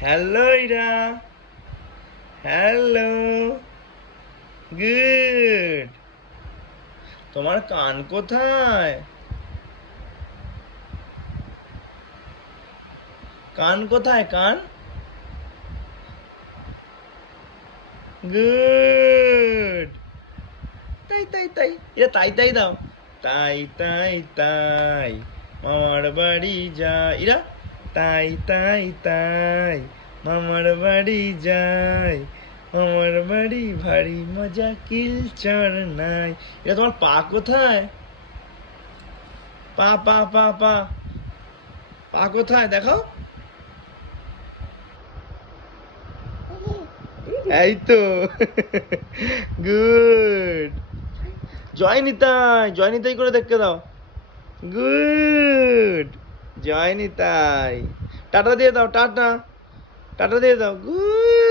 Hello Ira. Hello. Good. তোমার কান কোথায়? কান কোথায় কান? গুড। তাই তাই তাই, এরা তাই তাই দাও। তাই তাই তাই মামার বাড়ি যায় ইরা। তাই তাই তাই মামার বাড়ি যায়। মামার বাড়ি ভারী মজা কিলচর নাই। এটা তোমার পা কোথায়? পা পা পা পা পা কোথায় দেখাও। এই তো। গুড। জয় নিতাই, জয় নিতাই করে দেখতে দাও। গুড। জয় নিতাই। টাটা দিয়ে দাও, টাটা। টাটা দিয়ে দাও। গুড।